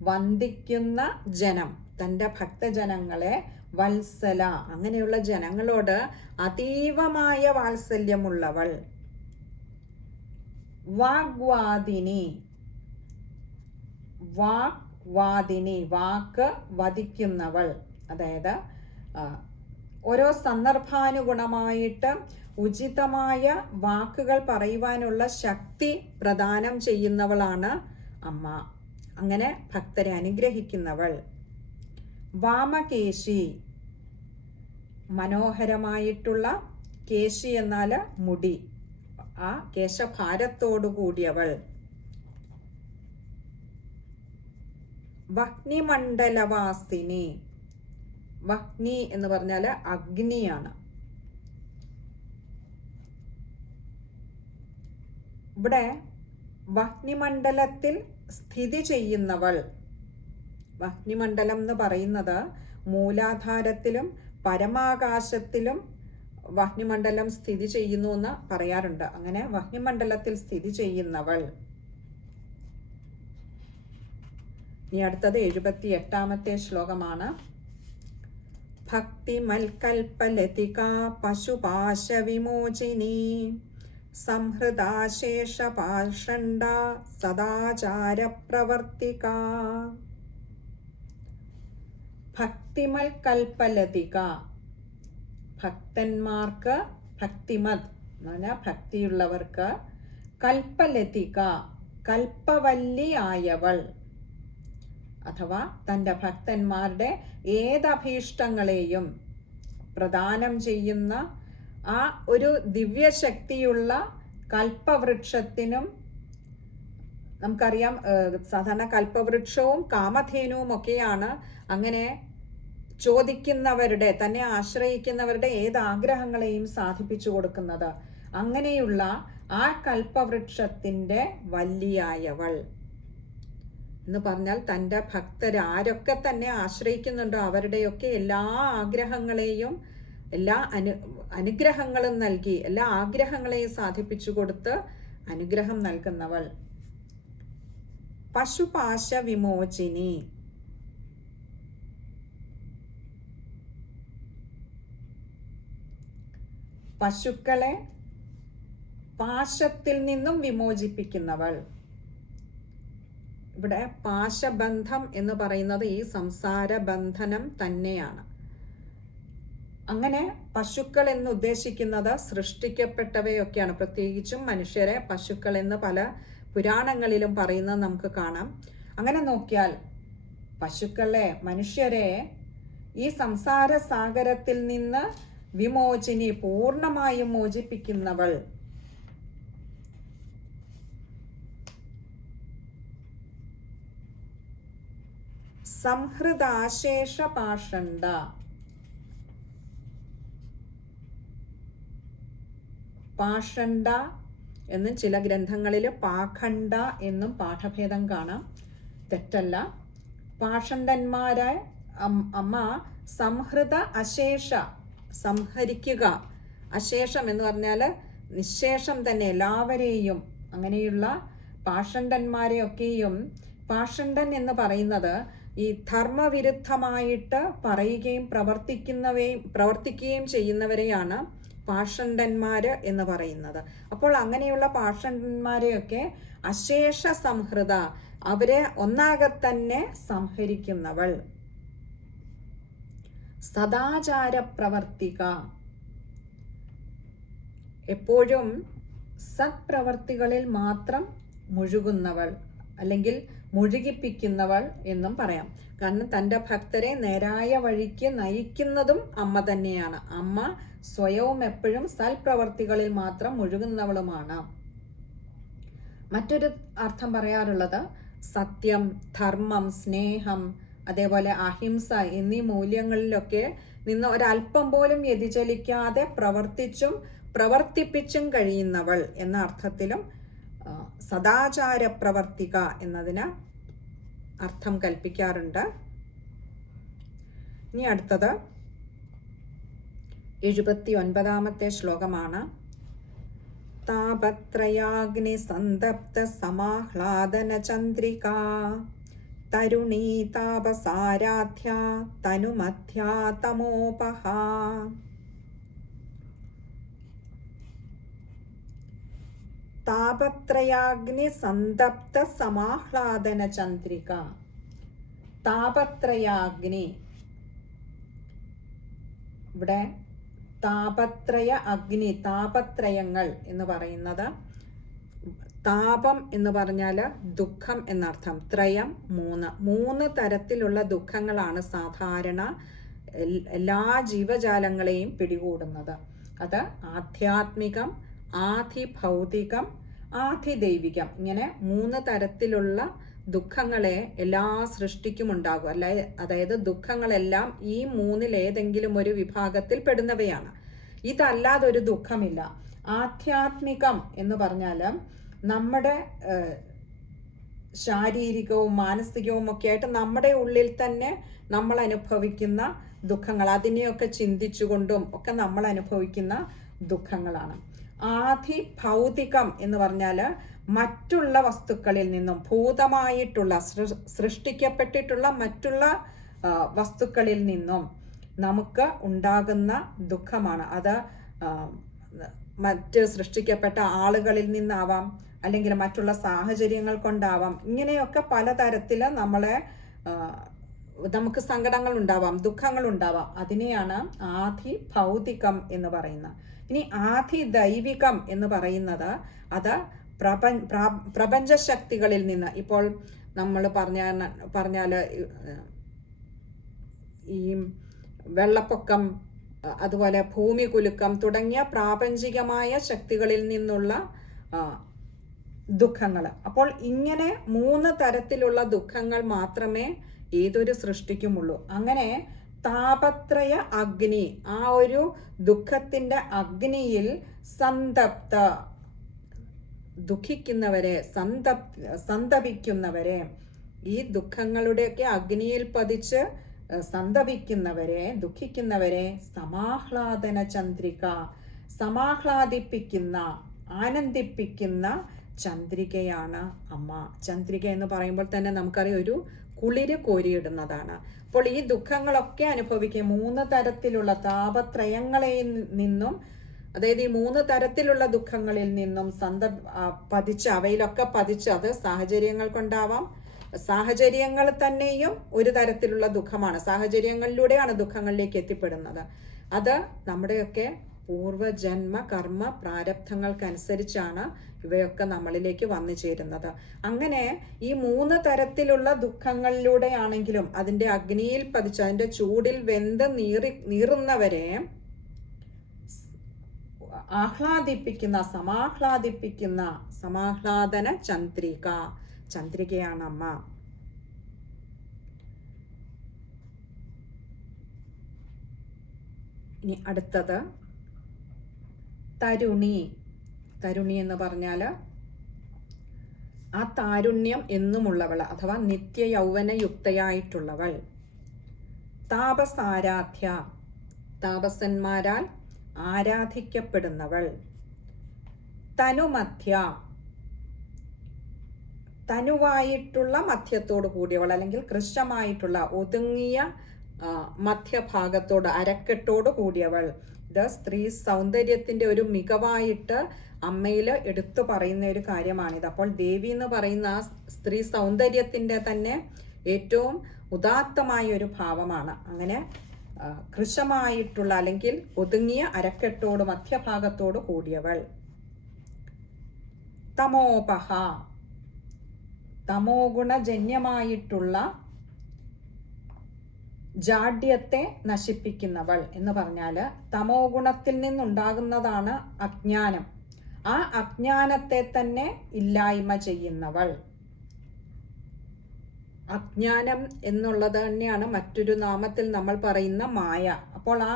വന്ദിക്കുന്ന ജനം, തൻ്റെ ഭക്തജനങ്ങളെ, വത്സല അങ്ങനെയുള്ള ജനങ്ങളോട് അതീവമായ വാത്സല്യമുള്ളവൾ. വാഗ്വാദിനി, വാഗ്വാദിനി വാക്ക് വധിക്കുന്നവൾ, അതായത് ഓരോ സന്ദർഭാനുഗുണമായിട്ട് ഉചിതമായ വാക്കുകൾ പറയുവാനുള്ള ശക്തി പ്രദാനം ചെയ്യുന്നവളാണ് അമ്മ. അങ്ങനെ ഭക്തരെ അനുഗ്രഹിക്കുന്നവൾ. വാമകേശി, മനോഹരമായിട്ടുള്ള, കേശി എന്നാൽ മുടി, ആ കേശഭാരത്തോടു കൂടിയവൾ. വഹ്നിമണ്ഡലവാസിനി, വഹ്നി എന്ന് പറഞ്ഞാൽ അഗ്നിയാണ്. ഇവിടെ വഹ്നിമണ്ഡലത്തിൽ സ്ഥിതി ചെയ്യുന്നവൾ. വഹ്നിമണ്ഡലം എന്ന് പറയുന്നത് മൂലാധാരത്തിലും പരമാകാശത്തിലും വഹ്നിമണ്ഡലം സ്ഥിതി ചെയ്യുന്നു എന്ന് പറയാറുണ്ട്. അങ്ങനെ വഹ്നിമണ്ഡലത്തിൽ സ്ഥിതി ചെയ്യുന്നവൾ. ഇനി അടുത്തത് 78-ാമത്തെ ശ്ലോകമാണ്. ഭക്തിമൽകൽപലതിക പശുപാശവിമോചിനി സംഹൃദാശേഷപാഷണ്ഡ സദാചാരപ്രവർത്തിക. ഭക്തിമൽകൽപലതിക, ഭക്തന്മാർക്ക്, ഭക്തിമത് എന്ന് പറഞ്ഞാൽ ഭക്തിയുള്ളവർക്ക്, കൽപ്പലതിക കൽപ്പവല്ലിയായവൾ, അഥവാ തൻ്റെ ഭക്തന്മാരുടെ ഏതഭീഷ്ടങ്ങളെയും പ്രദാനം ചെയ്യുന്ന ആ ഒരു ദിവ്യശക്തിയുള്ള കൽപ്പവൃക്ഷത്തിനും നമുക്കറിയാം, സാധാരണ കൽപ്പവൃക്ഷവും കാമധേനുവും ഒക്കെയാണ് അങ്ങനെ ചോദിക്കുന്നവരുടെ, തന്നെ ആശ്രയിക്കുന്നവരുടെ ഏതാഗ്രഹങ്ങളെയും സാധിപ്പിച്ചു കൊടുക്കുന്നത്. അങ്ങനെയുള്ള ആ കൽപ്പവൃക്ഷത്തിൻ്റെ വല്ലിയായവൾ എന്ന് പറഞ്ഞാൽ തൻ്റെ ഭക്തരാരൊക്കെ തന്നെ ആശ്രയിക്കുന്നുണ്ടോ അവരുടെയൊക്കെ എല്ലാ ആഗ്രഹങ്ങളെയും എല്ലാ അനുഗ്രഹങ്ങളും നൽകി എല്ലാ ആഗ്രഹങ്ങളെയും സാധിപ്പിച്ചു കൊടുത്ത് അനുഗ്രഹം നൽകുന്നവൾ. പശുപാശ വിമോചിനി. പശുക്കളെ പാശത്തിൽ നിന്നും വിമോചിപ്പിക്കുന്നവൾ. ഇവിടെ പാശബന്ധം എന്ന് പറയുന്നത് ഈ സംസാര ബന്ധനം തന്നെയാണ്. അങ്ങനെ പശുക്കൾ എന്ന് ഉദ്ദേശിക്കുന്നത് സൃഷ്ടിക്കപ്പെട്ടവയൊക്കെയാണ്. പ്രത്യേകിച്ചും മനുഷ്യരെ പശുക്കൾ എന്ന് പല പുരാണങ്ങളിലും പറയുന്നത് നമുക്ക് കാണാം. അങ്ങനെ നോക്കിയാൽ പശുക്കളെ, മനുഷ്യരെ ഈ സംസാര സാഗരത്തിൽ നിന്ന് വിമോചിനി, പൂർണ്ണമായും മോചിപ്പിക്കുന്നവൾ. സംഹൃദാശേഷ പാഷണ്ഡ. പാഷണ്ഡ എന്നും ചില ഗ്രന്ഥങ്ങളിൽ പാഖണ്ഡ എന്നും പാഠഭേദം കാണാം. തെറ്റല്ല. പാഷണ്ഡന്മാരെ അമ്മ സംഹൃത അശേഷ, സംഹരിക്കുക. അശേഷം എന്ന് പറഞ്ഞാൽ നിശേഷം തന്നെ എല്ലാവരെയും, അങ്ങനെയുള്ള പാഷണ്ഡന്മാരെയൊക്കെയും. പാഷണ്ഡൻ എന്ന് പറയുന്നത് ഈ ധർമ്മവിരുദ്ധമായിട്ട് പറയുകയും പ്രവർത്തിക്കുകയും ചെയ്യുന്നവരെയാണ് പാഷണ്ഡന്മാർ എന്ന് പറയുന്നത്. അപ്പോൾ അങ്ങനെയുള്ള പാഷണ്ഡന്മാരെയൊക്കെ അശേഷ സംഹൃത, അവരെ ഒന്നാകെ തന്നെ സംഹരിക്കുന്നവൾ. സദാചാര പ്രവർത്തിക, എപ്പോഴും സത്പ്രവർത്തികളിൽ മാത്രം മുഴുകുന്നവൾ, അല്ലെങ്കിൽ മുഴുകിപ്പിക്കുന്നവൾ എന്നും പറയാം. കാരണം തൻ്റെ ഭക്തരെ നേരായ വഴിക്ക് നയിക്കുന്നതും അമ്മ തന്നെയാണ്. അമ്മ സ്വയവും എപ്പോഴും സൽപ്രവർത്തികളിൽ മാത്രം മുഴുകുന്നവളുമാണ്. മറ്റൊരു അർത്ഥം പറയാറുള്ളത് സത്യം, ധർമ്മം, സ്നേഹം, അതേപോലെ അഹിംസ എന്നീ മൂല്യങ്ങളിലൊക്കെ നിന്ന് ഒരല്പം പോലും വ്യതിചലിക്കാതെ പ്രവർത്തിപ്പിച്ചും കഴിയുന്നവൾ എന്ന അർത്ഥത്തിലും സദാചാര പ്രവർത്തിക എന്നതിന് അർത്ഥം കൽപ്പിക്കാറുണ്ട്. ഇനി അടുത്തത് 79-ാമത്തെ ശ്ലോകമാണ്. താപത്രയാഗ്നി സന്തപ്ത സമാഹ്ലാദന ചന്ദ്രിക തരുണീ താപസാരാധ്യ തനുമധ്യാ തമോപഹ. താപത്രയാഗ്നി സന്തപ്ത സമാഹ്ലാദന ചന്ദ്രിക. താപത്രയാഗ്നി, ഇവിടെ താപത്രയ അഗ്നി, താപത്രയങ്ങൾ എന്ന് പറയുന്നത്, താപം എന്ന് പറഞ്ഞാൽ ദുഃഖം എന്നർത്ഥം. ത്രയം മൂന്ന് തരത്തിലുള്ള ദുഃഖങ്ങളാണ് സാധാരണ എല്ലാ ജീവജാലങ്ങളെയും പിടികൂടുന്നത്. അത് ആധ്യാത്മികം, ആധിഭൗതികം, ആധിദൈവികം. ഇങ്ങനെ 3 തരത്തിലുള്ള ദുഃഖങ്ങളെ എല്ലാ സൃഷ്ടിക്കും ഉണ്ടാകും. അതായത് ദുഃഖങ്ങളെല്ലാം ഈ 3-ൽ ഏതെങ്കിലും ഒരു വിഭാഗത്തിൽ പെടുന്നവയാണ്. ഇതല്ലാതൊരു ദുഃഖമില്ല. ആധ്യാത്മികം എന്ന് പറഞ്ഞാൽ നമ്മുടെ ശാരീരികവും മാനസികവും ഒക്കെ ആയിട്ട് നമ്മുടെ ഉള്ളിൽ തന്നെ നമ്മൾ അനുഭവിക്കുന്ന ദുഃഖങ്ങൾ, അതിനെയൊക്കെ ചിന്തിച്ചുകൊണ്ടും ഒക്കെ നമ്മൾ അനുഭവിക്കുന്ന ദുഃഖങ്ങളാണ്. ആധിഭൗതികം എന്ന് പറഞ്ഞാൽ മറ്റുള്ള വസ്തുക്കളിൽ നിന്നും, ഭൂതമായിട്ടുള്ള സൃഷ്ടിക്കപ്പെട്ടിട്ടുള്ള മറ്റുള്ള വസ്തുക്കളിൽ നിന്നും നമുക്ക് ഉണ്ടാകുന്ന ദുഃഖമാണ്. അത് മറ്റ് സൃഷ്ടിക്കപ്പെട്ട ആളുകളിൽ നിന്നാവാം, അല്ലെങ്കിൽ മറ്റുള്ള സാഹചര്യങ്ങൾ കൊണ്ടാവാം. ഇങ്ങനെയൊക്കെ പലതരത്തിൽ നമുക്ക് സങ്കടങ്ങൾ ഉണ്ടാവാം, ദുഃഖങ്ങൾ ഉണ്ടാവാം. അതിനെയാണ് ആധിഭൗതികം എന്ന് പറയുന്നത്. ഇനി ആധിദൈവികം എന്ന് പറയുന്നത് അത് പ്രപഞ്ചശക്തികളിൽ നിന്ന്, ഇപ്പോൾ നമ്മൾ പറഞ്ഞാൽ ഈ വെള്ളപ്പൊക്കം, അതുപോലെ ഭൂമി കുലുക്കം തുടങ്ങിയ പ്രാപഞ്ചികമായ ശക്തികളിൽ നിന്നുള്ള ദുഃഖങ്ങൾ. അപ്പോൾ ഇങ്ങനെ 3 തരത്തിലുള്ള ദുഃഖങ്ങൾ മാത്രമേ ഏതൊരു സൃഷ്ടിക്കുമുള്ളൂ. അങ്ങനെ താപത്രയ അഗ്നി, ആ ഒരു ദുഃഖത്തിൻ്റെ അഗ്നിയിൽ സന്തപ്ത, ദുഃഖിക്കുന്നവരെ, സന്തപിക്കുന്നവരെ, ഈ ദുഃഖങ്ങളുടെയൊക്കെ അഗ്നിയിൽ പതിച്ച് സന്തപിക്കുന്നവരെ, ദുഃഖിക്കുന്നവരെ സമാഹ്ലാദന ചന്ദ്രിക, സമാഹ്ലാദിപ്പിക്കുന്ന, ആനന്ദിപ്പിക്കുന്ന ചന്ദ്രികയാണ് അമ്മ. ചന്ദ്രിക എന്ന് പറയുമ്പോൾ തന്നെ നമുക്കറിയാം ഒരു കുളിര് കോരിയിടുന്നതാണ്. അപ്പോൾ ഈ ദുഃഖങ്ങളൊക്കെ അനുഭവിക്കുക 3 തരത്തിലുള്ള താപത്രയങ്ങളിൽ നിന്നും, അതായത് ഈ 3 തരത്തിലുള്ള ദുഃഖങ്ങളിൽ നിന്നും പതിച്ച്, അവയിലൊക്കെ പതിച്ച്, അത് സാഹചര്യങ്ങൾ കൊണ്ടാവാം, സാഹചര്യങ്ങൾ തന്നെയും ഒരു തരത്തിലുള്ള ദുഃഖമാണ്, സാഹചര്യങ്ങളിലൂടെയാണ് ദുഃഖങ്ങളിലേക്ക് എത്തിപ്പെടുന്നത്. അത് നമ്മുടെയൊക്കെ പൂർവജന്മ കർമ്മ പ്രാരബ്ധങ്ങൾക്കനുസരിച്ചാണ് ഇവയൊക്കെ നമ്മളിലേക്ക് വന്നു ചേരുന്നത്. അങ്ങനെ ഈ 3 തരത്തിലുള്ള ദുഃഖങ്ങളിലൂടെയാണെങ്കിലും അതിൻ്റെ അഗ്നിയിൽ പതിച്ച് അതിൻ്റെ ചൂടിൽ വെന്ത് നീറുന്നവരെ ആഹ്ലാദിപ്പിക്കുന്ന, സമാഹ്ലാദിപ്പിക്കുന്ന സമാഹ്ലാദന ചന്ദ്രികയാണ് അമ്മ. ഇനി അടുത്തത് തരുണി. തരുണി എന്ന് പറഞ്ഞാൽ ആ താരുണ്യം എന്നുമുള്ളവൾ, അഥവാ നിത്യ യൗവനയുക്തയായിട്ടുള്ളവൾ. താപസാരാധ്യ, താപസന്മാരാൽ ആരാധിക്കപ്പെടുന്നവൾ. തനുമധ്യ, തനുവായിട്ടുള്ള മധ്യത്തോട് കൂടിയവൾ, അല്ലെങ്കിൽ കൃശമായിട്ടുള്ള ഒതുങ്ങിയ മധ്യഭാഗത്തോട്, അരക്കെട്ടോട് കൂടിയവൾ. ഇത് സ്ത്രീ സൗന്ദര്യത്തിൻ്റെ ഒരു മികവായിട്ട് അമ്മയിൽ എടുത്തു പറയുന്ന ഒരു കാര്യമാണിത്. അപ്പോൾ ദേവി എന്ന് പറയുന്ന ആ സ്ത്രീ സൗന്ദര്യത്തിൻ്റെ തന്നെ ഏറ്റവും ഉദാത്തമായ ഒരു ഭാവമാണ്. അങ്ങനെ കൃശമായിട്ടുള്ള, അല്ലെങ്കിൽ ഒതുങ്ങിയ അരക്കെട്ടോട് മധ്യഭാഗത്തോട് കൂടിയവൾ. തമോപഹ, തമോ ഗുണജന്യമായിട്ടുള്ള ജാഡ്യത്തെ നശിപ്പിക്കുന്നവൾ എന്ന് പറഞ്ഞാൽ തമോ ഗുണത്തിൽ നിന്നുണ്ടാകുന്നതാണ് അജ്ഞാനം. ആ അജ്ഞാനത്തെ തന്നെ ഇല്ലായ്മ ചെയ്യുന്നവൾ. അജ്ഞാനം എന്നുള്ളത് തന്നെയാണ് മറ്റൊരു നാമത്തിൽ നമ്മൾ പറയുന്ന മായ. അപ്പോൾ ആ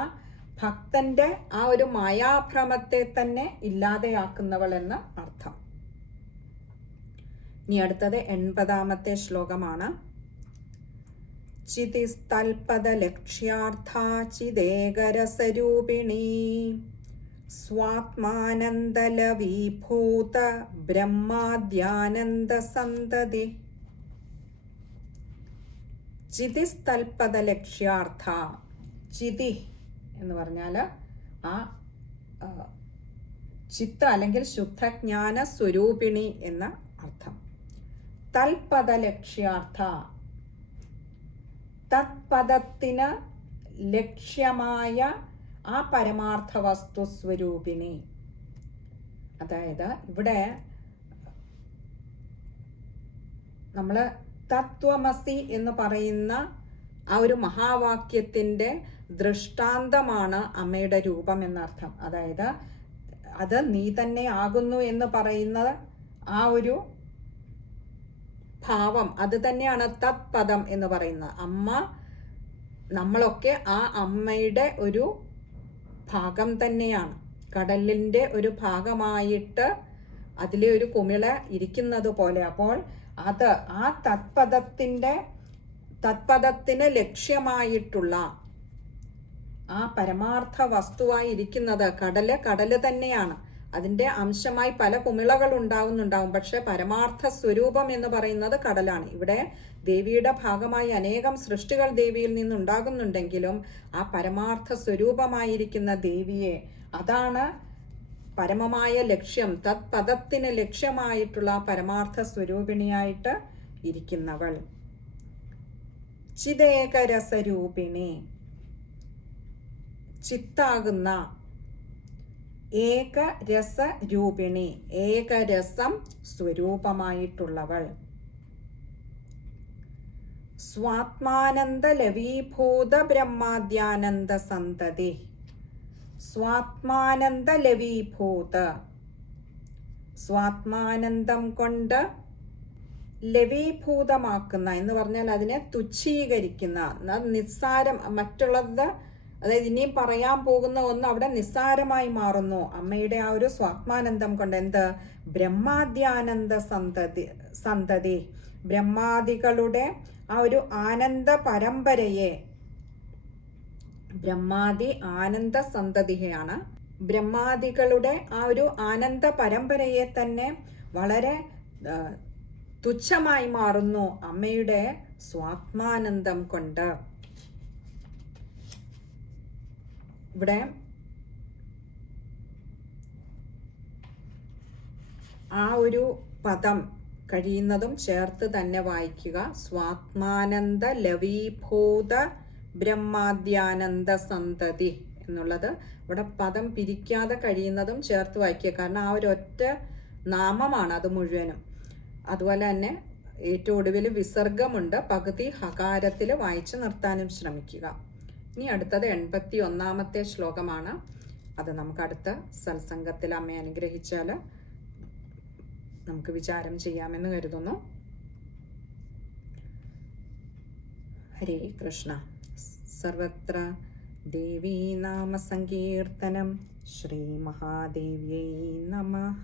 ഭക്തന്റെ ആ ഒരു മായാഭ്രമത്തെ തന്നെ ഇല്ലാതെയാക്കുന്നവൾ എന്ന് അർത്ഥം. ഇനി അടുത്തത് 80-ാമത്തെ ശ്ലോകമാണ്. ചിതിസ്തൽപദലക്ഷ്യാർത്ഥാ ചിദേകരസരൂപിണീ സ്വാത്മാനന്ദലവീഭൂത ബ്രഹ്മാദ്യാനന്ദസന്തതി. ചിതിസ്തൽപദലക്ഷ്യാർത്ഥ, ചിതി എന്ന് പറഞ്ഞാൽ ആ ചിത്ത അല്ലെങ്കിൽ ശുദ്ധജ്ഞാന സ്വരൂപിണി എന്ന അർത്ഥം. തൽപദലക്ഷ്യാർത്ഥ, തത്പദത്തിന് ലക്ഷ്യമായ ആ പരമാർത്ഥ വസ്തു സ്വരൂപിണി. അതായത് ഇവിടെ നമ്മൾ തത്വമസി എന്ന് പറയുന്ന ആ ഒരു മഹാവാക്യത്തിൻ്റെ ദൃഷ്ടാന്തമാണ് അമ്മയുടെ രൂപം എന്നർത്ഥം. അതായത് അത് നീ തന്നെ ആകുന്നു എന്ന് പറയുന്നത് ആ ഒരു ഭാവം, അത് തന്നെയാണ് തത്പദം എന്ന് പറയുന്നത്. അമ്മ, നമ്മളൊക്കെ ആ അമ്മയുടെ ഒരു ഭാഗം തന്നെയാണ്. കടലിൻ്റെ ഒരു ഭാഗമായിട്ട് അതിലെ ഒരു കുമിള ഇരിക്കുന്നത് പോലെ. അപ്പോൾ അത് ആ തത്പദത്തിന് ലക്ഷ്യമായിട്ടുള്ള ആ പരമാർത്ഥ വസ്തുവായിരിക്കുന്നത് കടല് തന്നെയാണ്. അതിൻ്റെ അംശമായി പല കുമിളകൾ ഉണ്ടാവും. പക്ഷെ പരമാർത്ഥ സ്വരൂപം എന്ന് പറയുന്നത് കടലാണ്. ഇവിടെ ദേവിയുടെ ഭാഗമായി അനേകം സൃഷ്ടികൾ ദേവിയിൽ നിന്നുണ്ടാകുന്നുണ്ടെങ്കിലും ആ പരമാർത്ഥ സ്വരൂപമായിരിക്കുന്ന ദേവിയെ, അതാണ് പരമമായ ലക്ഷ്യം, തത്പദത്തിന് ലക്ഷ്യമായിട്ടുള്ള പരമാർത്ഥ സ്വരൂപിണിയായിട്ട് ഇരിക്കുന്നവൾ. ചിദേകരസരൂപിണി, ചിത്താകുന്ന ഏകരസരൂപിണി, ഏകരസം സ്വരൂപമായിട്ടുള്ളവൾ. സ്വാത്മാനന്ദ ലവീഭൂത ബ്രഹ്മാദ്യാനന്ദ സന്തതി. സ്വാത്മാനന്ദ ലവീഭൂത, സ്വാത്മാനന്ദം കൊണ്ട് ലവീഭൂതമാക്കുന്ന എന്ന് പറഞ്ഞാൽ അതിനെ തുച്ഛീകരിക്കുന്ന, നിസ്സാരം, മറ്റുള്ളത്, അതായത് ഇനിയും പറയാൻ പോകുന്ന ഒന്ന് അവിടെ നിസ്സാരമായി മാറുന്നു അമ്മയുടെ ആ ഒരു സ്വാത്മാനന്ദം കൊണ്ട്. എന്ത്? ബ്രഹ്മാദ്യാനന്ദ സന്തതി, ബ്രഹ്മാദികളുടെ ആ ഒരു ആനന്ദ പരമ്പരയെ, ബ്രഹ്മാദി ആനന്ദ സന്തതിയാണ്, ബ്രഹ്മാദികളുടെ ആ ഒരു ആനന്ദ പരമ്പരയെ തന്നെ വളരെ തുച്ഛമായി മാറുന്നു അമ്മയുടെ സ്വാത്മാനന്ദം കൊണ്ട്. ഇവിടെ ആ ഒരു പദം കഴിയുന്നതും ചേർത്ത് തന്നെ വായിക്കുക. സ്വാത്മാനന്ദ ലവീഭൂത ബ്രഹ്മാദ്യാനന്ദ സന്തതി എന്നുള്ളത് ഇവിടെ പദം പിരിക്കാതെ കഴിയുന്നതും ചേർത്ത് വായിക്കുക. കാരണം ആ ഒരു ഒറ്റ നാമമാണ് അത് മുഴുവനും. അതുപോലെ തന്നെ ഏറ്റവും ഒടുവിൽ വിസർഗമുണ്ട്, പകുതി ഹകാരത്തിൽ വായിച്ചു നിർത്താനും ശ്രമിക്കുക. ഇനി അടുത്തത് 81-ാമത്തെ ശ്ലോകമാണ്. അത് നമുക്ക് അടുത്ത സത്സംഗത്തിൽ അമ്മയെ അനുഗ്രഹിച്ചാൽ നമുക്ക് വിചാരം ചെയ്യാമെന്ന് കരുതുന്നു. ഹരേ കൃഷ്ണ. സർവത്ര ദേവീ നാമ സങ്കീർത്തനം. ശ്രീ മഹാദേവ്യൈ നമഃ.